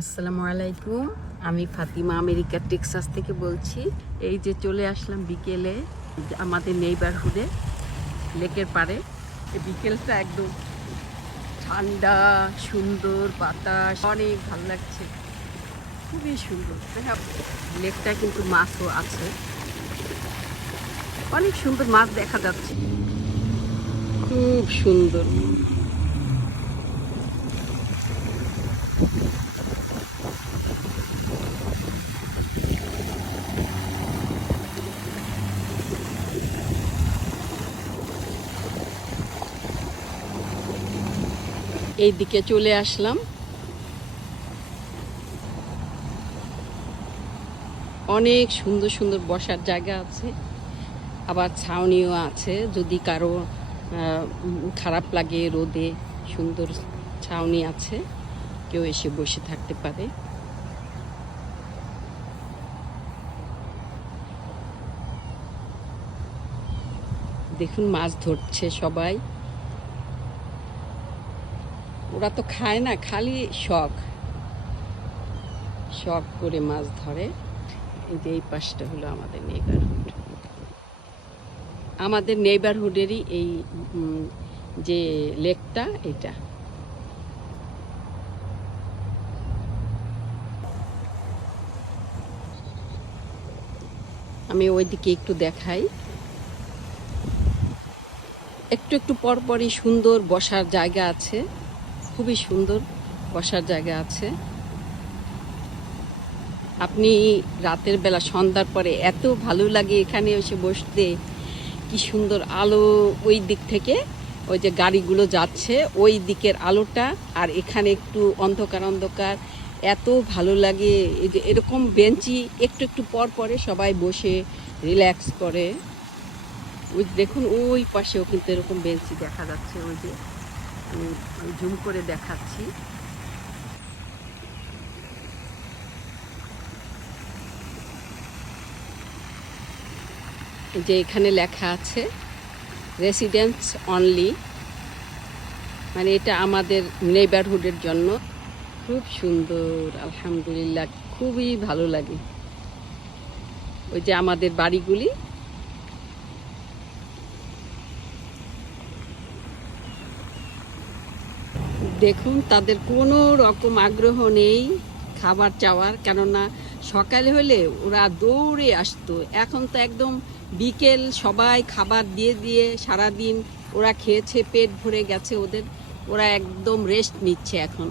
আসসালামু আলাইকুম। আমি ফাতিমা আমেরিকা টেক্সাস থেকে বলছি। এই যে চলে আসলাম বিকেলে আমাদের নেইবারহুডে লেকের পাড়ে। এই বিকেলটা একদম ঠান্ডা, সুন্দর বাতাস, অনেক ভালো লাগছে, খুবই সুন্দর। লেকটা কিন্তু মাছও আছে, অনেক সুন্দর মাছ দেখা যাচ্ছে, খুব সুন্দর। এই দিকে চলে আসলাম, অনেক সুন্দর সুন্দর বসার জায়গা আছে, আবার ছাউনিও আছে। যদি কারো খারাপ লাগে রোদে, সুন্দর ছাউনি আছে, কেউ এসে বসে থাকতে পারে। দেখুন মাছ ধরছে সবাই। ওরা তো খায় না, খালি শখ শখ করে মাছ ধরে। এই যে এই পাশটা হলো আমাদের নেইবারহুড, আমাদের নেইবারহুডেরই এই যে লেকটা, এটা। আমি ওইদিকে একটু দেখাই। একটু একটু পরপরই সুন্দর বসার জায়গা আছে, খুবই সুন্দর বসার জায়গা আছে। আপনি রাতের বেলা সন্ধ্যার পরে এত ভালো লাগে এখানে এসে বসতে। কি সুন্দর আলো, ওই দিক থেকে ওই যে গাড়িগুলো যাচ্ছে ওই দিকের আলোটা, আর এখানে একটু অন্ধকার অন্ধকার, এত ভালো লাগে। এই যে এরকম বেঞ্চি একটু একটু পর পরে সবাই বসে রিল্যাক্স করে। ওই দেখুন ওই পাশেও কিন্তু এরকম বেঞ্চি দেখা যাচ্ছে, ওই যে আমি জুম করে দেখাচ্ছি। যে এখানে লেখা আছে রেসিডেন্টস অনলি, মানে এটা আমাদের নেইবারহুডের জন্য। খুব সুন্দর, আলহামদুলিল্লাহ, খুবই ভালো লাগে। ওই যে আমাদের বাড়িগুলি, দেখুন তাদের কোনো রকম আগ্রহ নেই খাবার চাওয়ার, কেননা সকালে হলে ওরা দৌড়ে আসতো। এখন তো একদম বিকেল, সবাই খাবার দিয়ে দিয়ে সারাদিন ওরা খেয়েছে, পেট ভরে গেছে ওদের, ওরা একদম রেস্ট নিচ্ছে এখন।